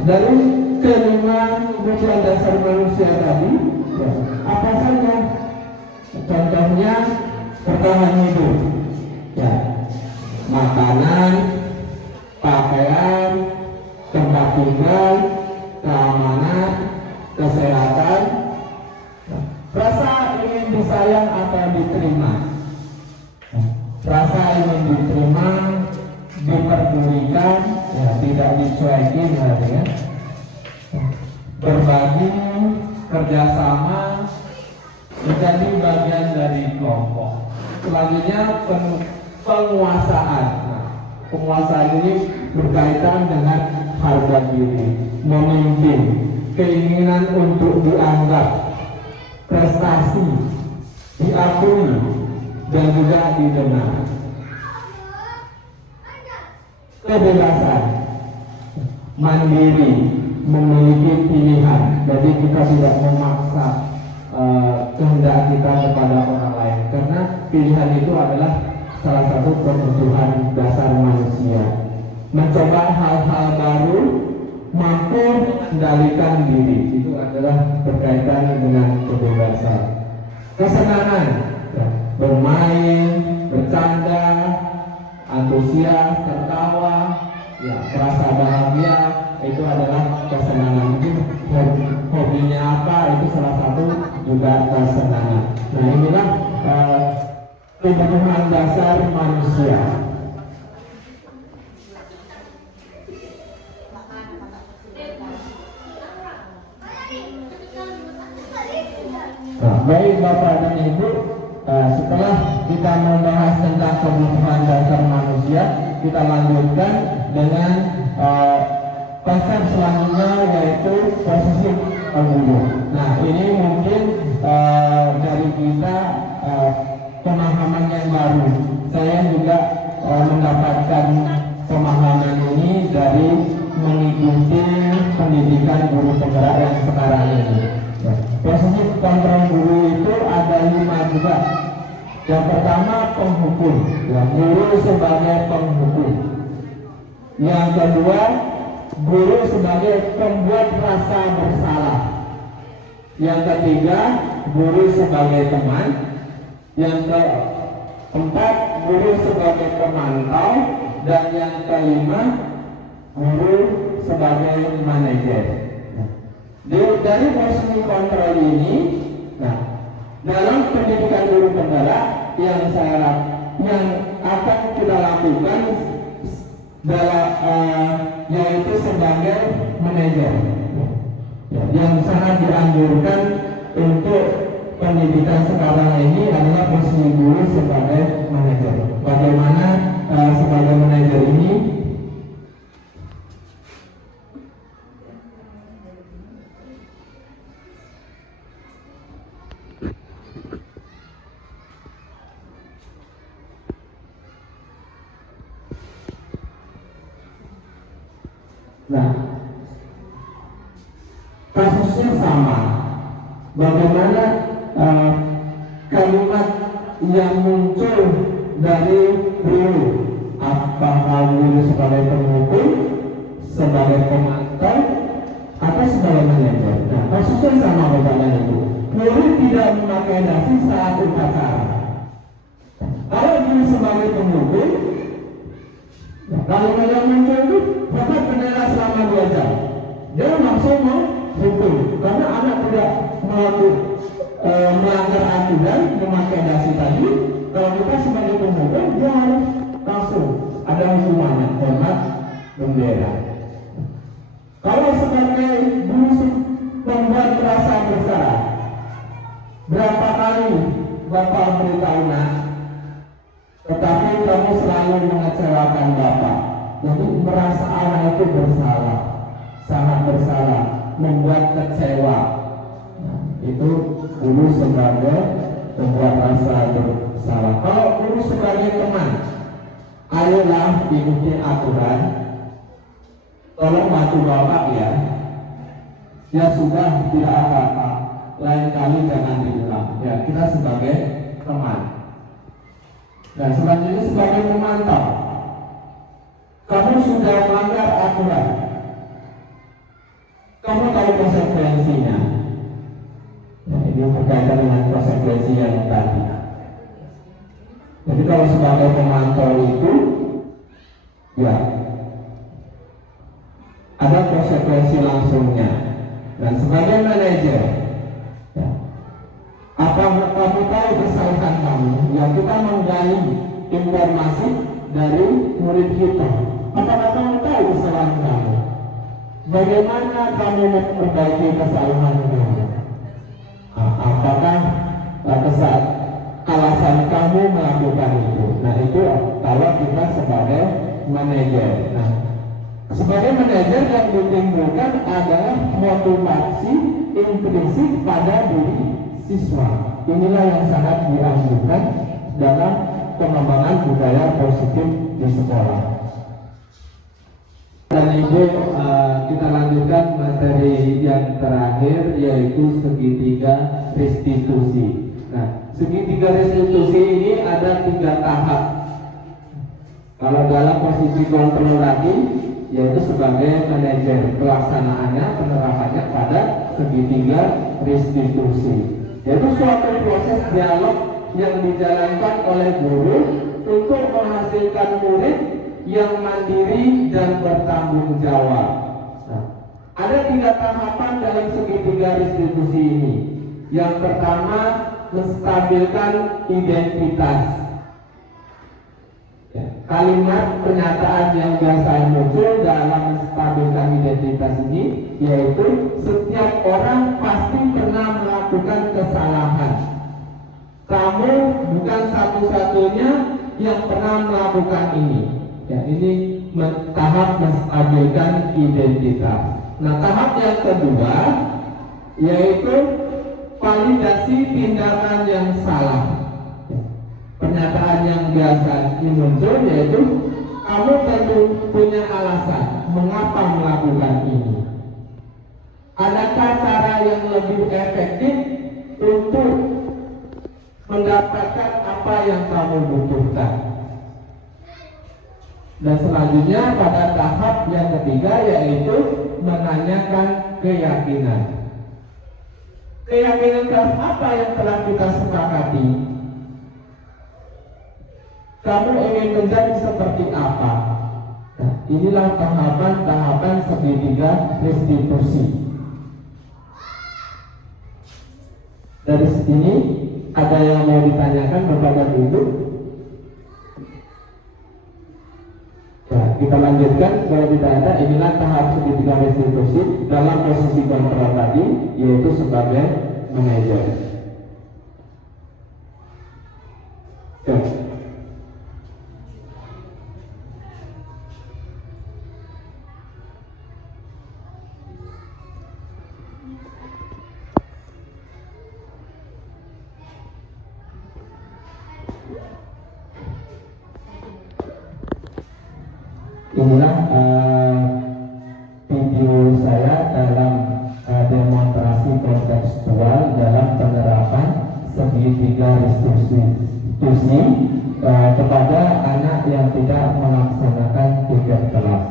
Dari kelima kebutuhan dasar manusia tadi, ya, apa saja? Contohnya bertahan hidup, ya, makanan, pakaian, tempat tinggal, keamanan, kesehatan, rasa ingin disayang atau diterima, rasa ingin diterima, diperdulikan, ya, tidak dicuekin, ya, berbagi, kerjasama, menjadi bagian dari kelompok. Selanjutnya penguasaan. Nah, penguasaan ini berkaitan dengan harga diri, memimpin, keinginan untuk dianggap, prestasi, diakui, dan juga didengar. Kebebasan, mandiri, memiliki pilihan. Jadi kita tidak memaksa kehendak kita kepada orang lain, karena pilihan itu adalah salah satu kebutuhan dasar manusia. Mencoba hal-hal baru, mampu mengendalikan diri, itu adalah berkaitan dengan kebebasan. Kesenangan, ya, bermain, bercanda, antusias, tertawa, ya, rasa bahagia, itu adalah kesenangan. Itu hobinya apa, itu salah satu juga kesenangan. Nah, inilah kebutuhan dasar manusia. Nah, baik Bapak dan Ibu, setelah kita membahas tentang kebutuhan dasar manusia, kita lanjutkan dengan konsep selanjutnya, yaitu posisi guru. Nah, ini mungkin dari kita pemahaman yang baru. Saya juga mendapatkan pemahaman ini dari mengikuti pendidikan guru penggerak yang sekarang ini. Posisi kontrol guru itu ada 5 juga. Yang pertama, penghukum, ya, guru sebagai penghukum. Yang kedua, guru sebagai pembuat rasa bersalah. Yang ketiga, guru sebagai teman. Yang keempat, guru sebagai pemantau. Dan yang kelima, guru sebagai manajer. Dari posisi kontrol ini, nah, dalam pendidikan guru penggerak yang akan kita lakukan dalam yaitu sebagai manajer, yang sangat dianjurkan untuk pendidikan sekarang ini adalah posisi guru sebagai manajer. Bagaimana sebagai manajer ini? Nah, kasusnya sama. Bagaimana kalimat yang muncul dari guru? Apakah guru sebagai penghukum, sebagai pemantau, atau sebagai manajer? Nah, kasusnya sama Bapak dan Ibu. Guru tidak memakai dasi saat upacara. Kalau guru sebagai penghukum, kalau yang muncul itu dapat bendera selama 2 jam, dia langsung menghukum karena anak tidak melanggar aturan memakai dasi tadi. Kalau kita sebagai penghukum, dia harus langsung ada hukumannya, hormat bendera. Kalau sebagai guru membuat rasa bersalah. Berapa kali Bapak beritahu nak, tetapi kamu selalu mengecewakan Bapak. Jadi merasa anak itu bersalah, sangat bersalah, membuat kecewa. Nah, itu guru sebagai membuat rasa bersalah. Kalau guru sebagai teman, ayolah ikuti aturan. Tolong bantu Bapak ya. Ya sudah, tidak apa-apa. Lain kali jangan diulang. Ya, kita sebagai teman. Dan selanjutnya sebagai pemantau. Kamu sudah melanggar aturan. Kamu tahu konsekuensinya. Nah, ini berkaitan dengan konsekuensi yang tadi. Jadi kalau sebagai pemantau itu, ya ada konsekuensi langsungnya. Dan sebagai manajer, ya, apa kamu tahu kesalahan kamu? Yang kita menggali informasi dari murid kita. Apakah kamu tahu kesalahan kamu? Bagaimana kamu memperbaiki kesalahan kamu? Apakah alasan kamu melakukan itu? Nah, itu kalau kita sebagai manajer. Nah, sebagai manajer yang ditimbulkan adalah motivasi intrinsik pada diri siswa. Inilah yang sangat dianjurkan dalam pengembangan budaya positif di sekolah. Dan Ibu, kita lanjutkan materi yang terakhir, yaitu segitiga restitusi. Nah, segitiga restitusi ini ada 3 tahap. Kalau dalam posisi kontrol tadi, yaitu sebagai manajer, pelaksanaannya, penerapannya pada segitiga restitusi, yaitu suatu proses dialog yang dijalankan oleh guru untuk menghasilkan murid yang mandiri dan bertanggung jawab. Nah, ada 3 tahapan dalam segitiga restitusi ini. Yang pertama, menstabilkan identitas. Ya, kalimat pernyataan yang biasa muncul dalam menstabilkan identitas ini, yaitu setiap orang pasti pernah melakukan kesalahan. Kamu bukan satu-satunya yang pernah melakukan ini. Ya, ini tahap menstabilkan identitas. Nah, tahap yang kedua yaitu validasi tindakan yang salah. Pernyataan yang biasa muncul yaitu kamu tentu punya alasan mengapa melakukan ini. Adakah cara yang lebih efektif untuk mendapatkan apa yang kamu butuhkan? Dan selanjutnya pada tahap yang ketiga yaitu menanyakan keyakinan. Keyakinan atas apa yang telah kita sepakati? Kamu ingin menjadi seperti apa? Nah, inilah tahapan-tahapan segitiga restitusi. Dari sini ada yang mau ditanyakan kepada Ibu? Ya, kita lanjutkan. Kalau tidak ada, inilah tahap segitiga restitusi dalam posisi kontrol tadi, yaitu sebagai manajer. Ya. Inilah video saya dalam demonstrasi kontekstual dalam penerapan segitiga restitusi kepada anak yang tidak melaksanakan tugas kelas.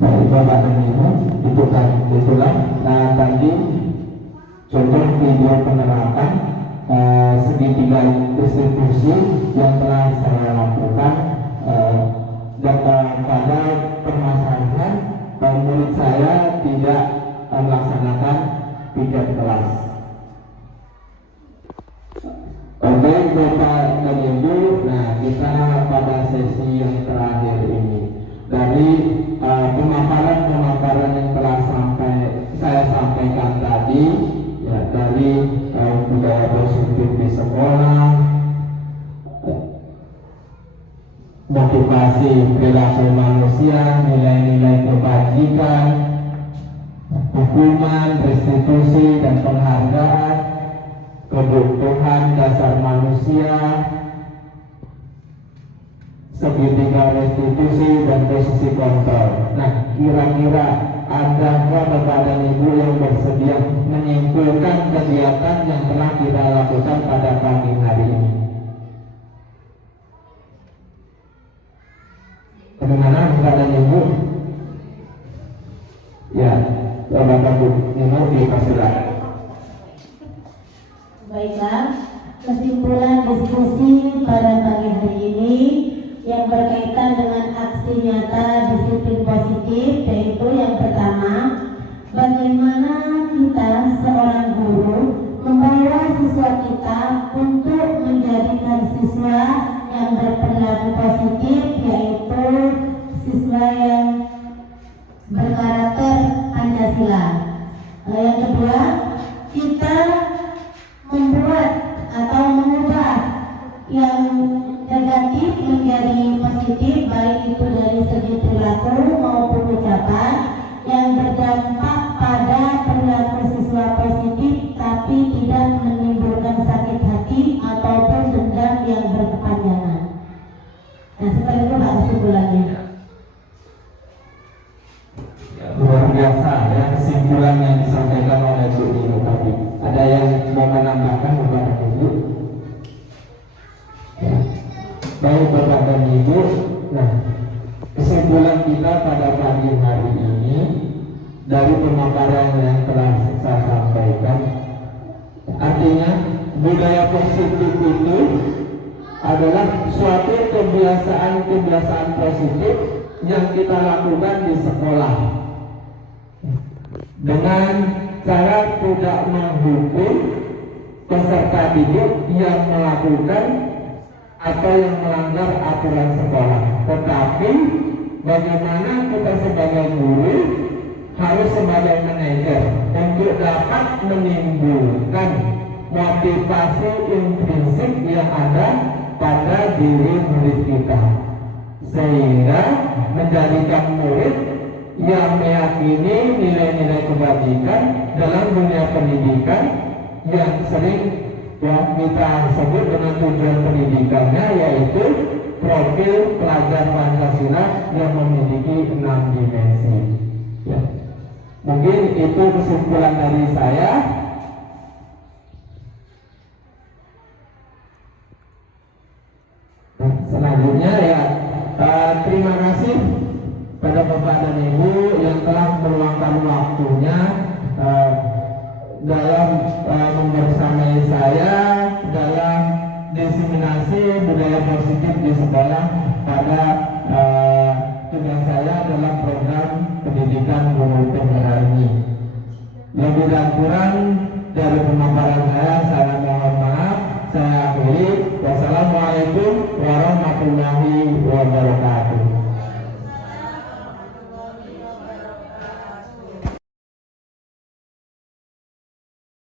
Baik Bapak dan Ibu, itulah tadi contoh video penerapan segitiga distribusi yang telah saya lakukan pada permasalahan murid saya tidak melaksanakan piket kelas. Oke Bapak dan Ibu, nah kita pada sesi yang terakhir ini dari pemaparan yang telah saya sampaikan tadi, ya, dari budaya positif di sekolah, motivasi perilaku manusia, nilai-nilai kebajikan, hukuman, restitusi dan penghargaan, kebutuhan dasar manusia, segitiga restitusi dan posisi kontrol. Nah, kira-kira ada Bapak dan Ibu yang bersedia menyimpulkan kegiatan yang telah kita lakukan pada pagi hari ini? Bagaimana Bapak dan Ibu? Ya, Bapak Ibu dipersilakan. Baiklah, kesimpulan diskusi pada pagi hari ini yang berkaitan dengan aksi nyata disiplin positif, yaitu yang pertama, bagaimana kita seorang guru membawa siswa kita untuk menjadikan siswa yang berperilaku positif, yaitu siswa yang berkarakter Pancasila. Yang kedua, kita membuat atau mengubah yang negatif menjadi positif, baik itu dari segi perilaku maupun ucapan yang berdampak pada perilaku siswa positif, tapi tidak menimbulkan sakit hati ataupun dendam yang berkepanjangan. Nah, seperti itu Pak kesimpulannya. Luar biasa ya kesimpulan yang disampaikan oleh Bu Nino tadi. Ada yang mau menambahkan Bapak dan Ibu? Ya. Baik Bapak dan Ibu, nah kesimpulan kita pada pagi hari ini dari pemaparan yang telah saya sampaikan, artinya budaya positif itu adalah suatu kebiasaan positif yang kita lakukan di sekolah dengan cara tidak menghukum peserta didik yang melakukan atau yang melanggar aturan sekolah, tetapi bagaimana kita sebagai guru harus sebagai manajer untuk dapat menimbulkan motivasi intrinsik yang ada pada diri murid kita, sehingga menjadikan murid yang meyakini nilai-nilai kebajikan dalam dunia pendidikan yang sering ya kita sebut dengan tujuan pendidikannya, yaitu profil pelajar Pancasila yang memiliki 6 dimensi. Ya. Mungkin itu kesimpulan dari saya. Nah, selanjutnya ya terima kasih pada Bapak dan Ibu yang telah meluangkan waktunya dalam membersamai saya dalam diseminasi budaya positif di sekolah pada tugas saya dalam program pendidikan guru penggerak ini. Lebih dan kurang dari pemaparan saya mohon maaf. Saya akhiri. Wassalamualaikum warahmatullahi wabarakatuh.